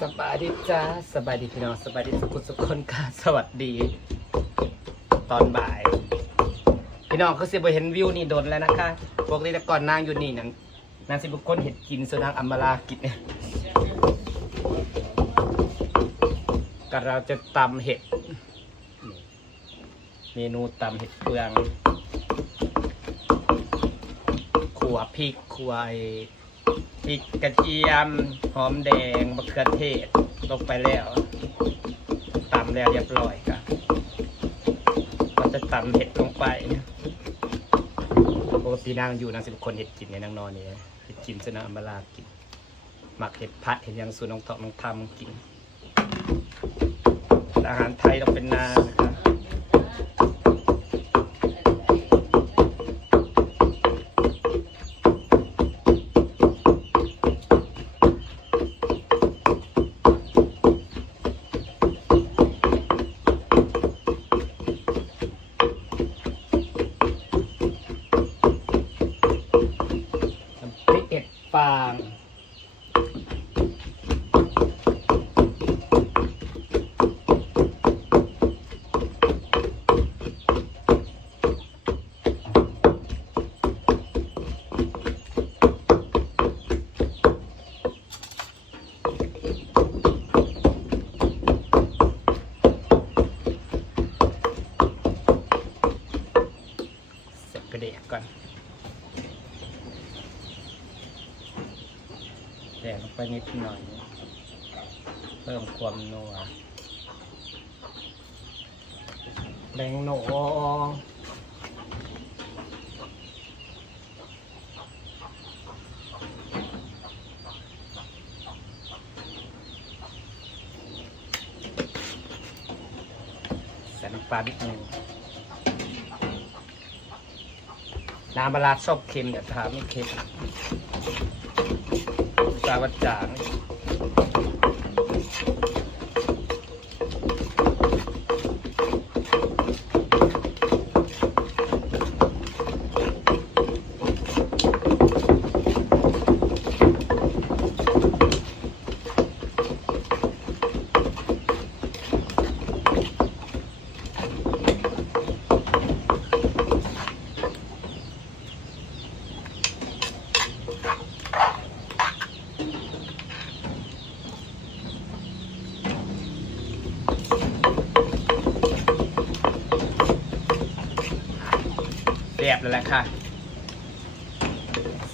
สบายดีจ้าสบายดีพี่น้องสบายดีสุขสุขคนค่ะสวัสดี ตอนบ่าย พี่น้องเขาเสียไปเห็นวิวนี่โดนแล้วนะคะปกติแต่ก่อนนางอยู่นี่นั่นนางสิบุคคลเห็ดกินสุนัขอัมมาลากินเนี่ยก็เราจะตำเห็ด เมนูตำเห็ดเฟืองขัวพริกขัวไอ พริกกระเทียม หอมแดงมะเขือเทศ ลงไปแล้วตำแล้วเรียบร้อยครับก็จะตำเห็ดลงไปปกตินางอยู่นางสิบคนเห็ดกินเนี่ยนางนอนเนี่ยเห็ดกินสนะอัมบาลากินหมักเห็ดพัดเห็ดยังสูน้องทองน้องทำกินอาหารไทยต้องเป็นนานะครับ น้ำพริกเอ็ดฟางเสร็จ ก่อนแดกลงไปนิดหน่อย เพิ่มความนัวแบงหนใส่น้ำปลานิดหนึง น้ำปลาร้าชอบเค็มอย่าถามไม่เค็มปลาวัดจางแ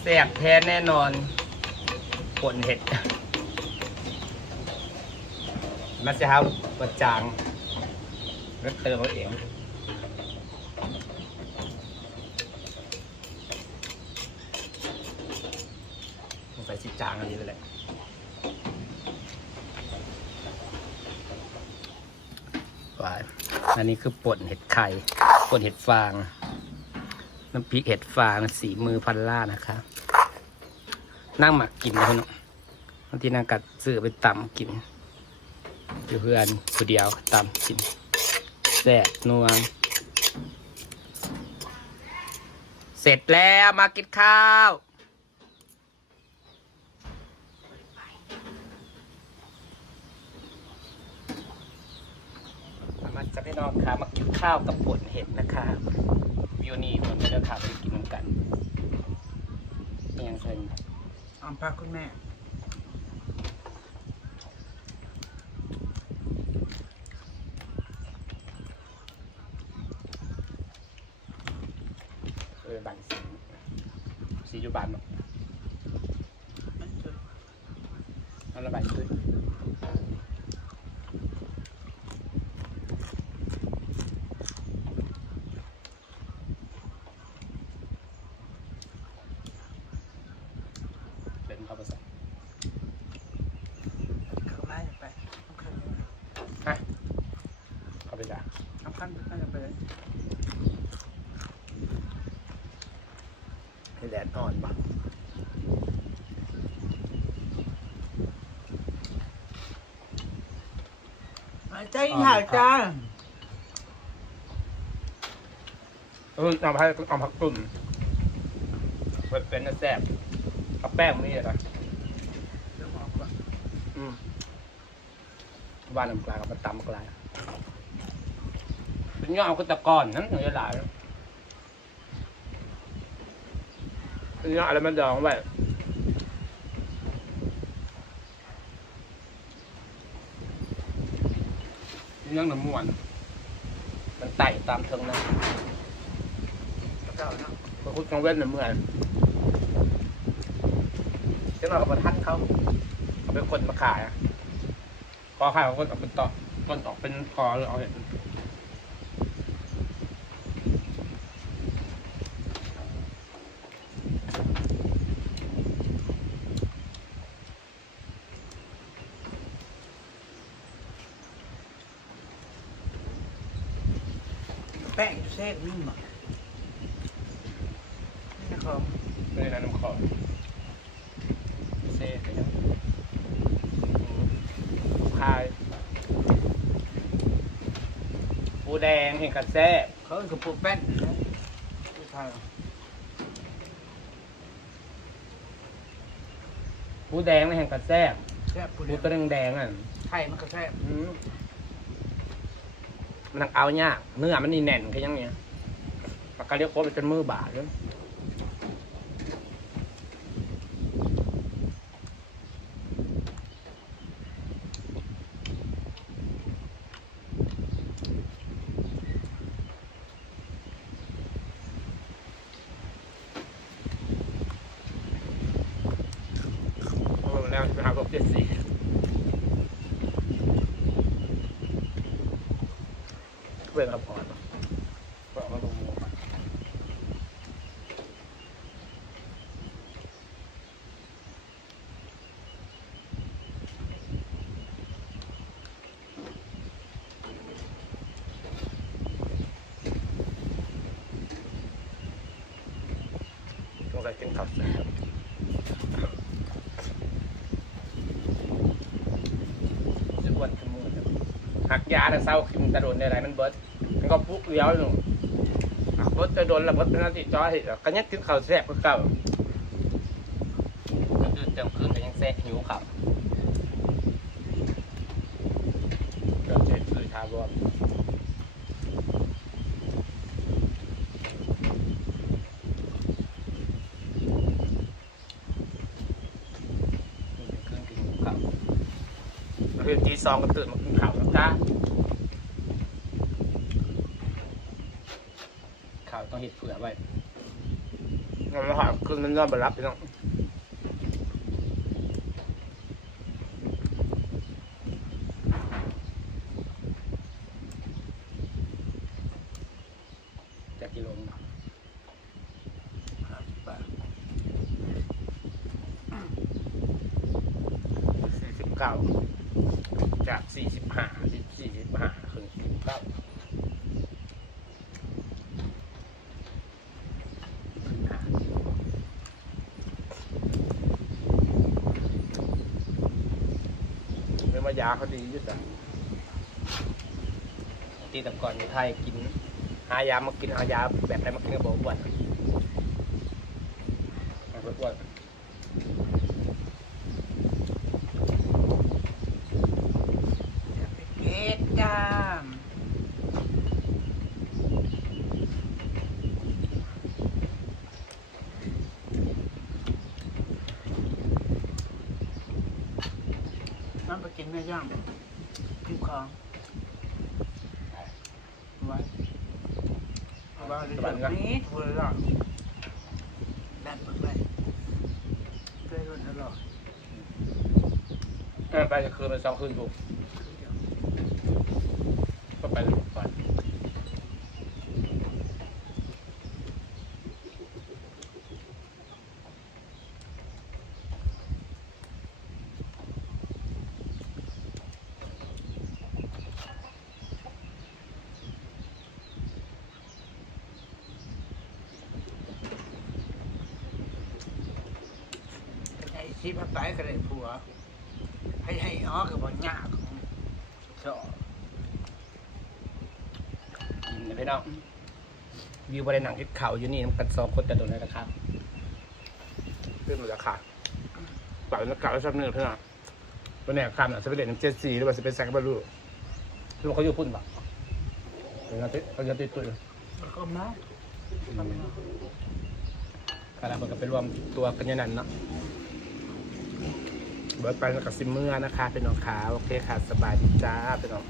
แซ่บแท้แน่นอนผลเห็ดมันจะหาวัดจางแล้วเติมเอาเองสงสัยชิจางอันนี้เลยแหละอันนี้คือป่นเห็ดไข่ป่นเห็ดฟาง น้ำพริกเห็ดฟางสีมือพันล่านะคะ นั่งหมักกินนะพี่น้องบางทีนางกัดซื้อไปตำกินอยู่เพื่อนผู้เดียวตำกินแซ่บนัวเสร็จแล้วมากินข้าวมาจากพี่น้องค่ะมากินข้าวกับป่นเห็ดนะคะ นี่มันไม่ได้ขาไปกินน้ำกันเป็นยังไงออมพักคุณแม่เออบันสีสีอยู่บ้านเนาะเอาระบายขึ้นเป็นเข้าไปใส่ เข้าไล่ไปน้ำขั้น ฮะเข้าไปจ้ะ น้ำขั้นน้ำขั้นไปเลย ให้แดดอ่อนปะ ใจหายจ้าเออเอาผักเอาผักตุ่นเป็นเป็นแซ่บกับแป้งนี่นะเดี๋ยวหมอก่อนอืมว่านน้ำกลางกับมาตำกลางเป็นย่อเอาก็ตะกอนนั้นอย่างหลายเป็นย่ออะไรมันดองไว้ เนื่อน้ำมวนมันไต่ตามเทิงนะเจ้าเนาะพระพุทธกังเว้นน้ำเมือนเจ้าหน้ากับประทัดเขาเขาเป็นคนมาขายอะพอขายเขาก็เป็นต่อต้นออกเป็นคอหรือเอาเห็น แป้งอยู่แทรกนิ่มอะนี่นะครับไม่ได้น้ำคอเซ่ไปยังคายปูแดงเห็นกระแซ่บเขาเป็นกระปุกแป้นนะไม่ใช่หรอกปูแดงนี่เห็นกระแซ่บแซ่บปูปูเดียวตัวแดงๆอะไข่มันก็แซ่บ อืม มันต้องเอายากเนื้อมันนี่แน่นแค่ยังเนี้ยปากกาเรียกโคตรมันจนมือบาดเลยโอ้แล้วจะหาพวกเจ็ดสี เวลาพอดบอกมาลงมือมาต้องใส่กินข้าวแซ่บจะอ้วนขึ้นมือเนี่ยหัก ยาแต่เศร้าขึ้นตะโดนได้ไรมันเบิดมันก็ปุ๊กเลี้ยวหนูหักเบิดจะโดนแล้วเบิดเป็นหน้าที่จอยเห็นก็ยังกินข้าวแซ่บคือเก่าก็คือเติมคืนก็ยังแซ่บหิวข้าวก็เจ็บคือชาบวมคืนกินข้าว แล้วคือทีสองก็ตื่นมากินข้าวแล้วจ้าข้าวต้องเห็ดเผื่อไว้งั้นมาหาคืนมันนอนไปรับพี่น้องจากกิโลนึงห้าสิบบาทสี่สิบเก้า จากสี่สิบห้าสิบสี่สิบห้าถึงสี่สิบเก้าเป็นมายาเขาดียุ่จ้ะตีแต่ก่อนอยู่ไทยกิน หายามากินหายาแบบไหนมากินก็บอกอ้วนอ้วนอย่าไปเก็ดจ้ามน้ำไปกินเนื้อย่างกินของไว้เอา ไว้เดี๋ยวนี้ทัวร์หลอดแบบเปิดไปเพื่อนรุ่นตลอดเออไปจะคืนไปสองคืนถูก ที่พักไปก็ได้ผัว ให้ให้อ้อกับบอลยากเจาะกินนะพี่น้อวิวบริหนังที่เขาอยู่นี่น้ำกันสองคนแต่โดนแล้นะครับเรื่องราคาปรับราคาแล้วชอบหนึ่งเพื่อนวันนี้ามอะสเไปเล่นึ่งเจ็ดสี่หรือว่าสเปะไปแซงบอลลูลูกเขาอยู่พุ่นปะเขาจะเขาจะติดตุ่ยก็มาขณะมันก็ไปรวมตัวกันย่านั้นเนาะ บิร์ดไปกับซิมเมอร์นะคะเป็นน้องขาโอเคค่ะสบายดีจ้าเป็นน้อง